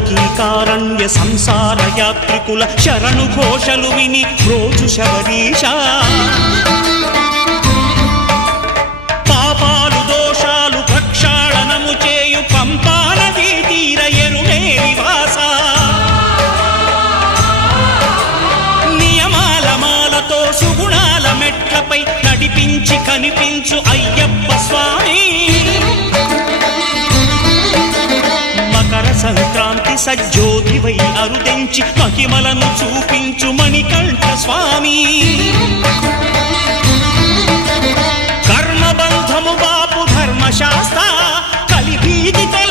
కీకారణ్య సంసార యాత్రికుల శరణు ఘోషలు విని రోజు శబరీష పాపాలు దోషాలు ప్రక్షాళనము చేయు పంపా నదీ తీర ఎరుమే నివాస నియమాల మాలతో సుగుణాల మెట్లపై నడిపించి కనిపించు అయ్యప్ప స్వామి సంక్రాంతి సజ్జోతివై అరుదెంచి మహిమలను చూపించు మణికంఠ స్వామి కర్మబంధము బాపు ధర్మశాస్త్ర కలిభీతితో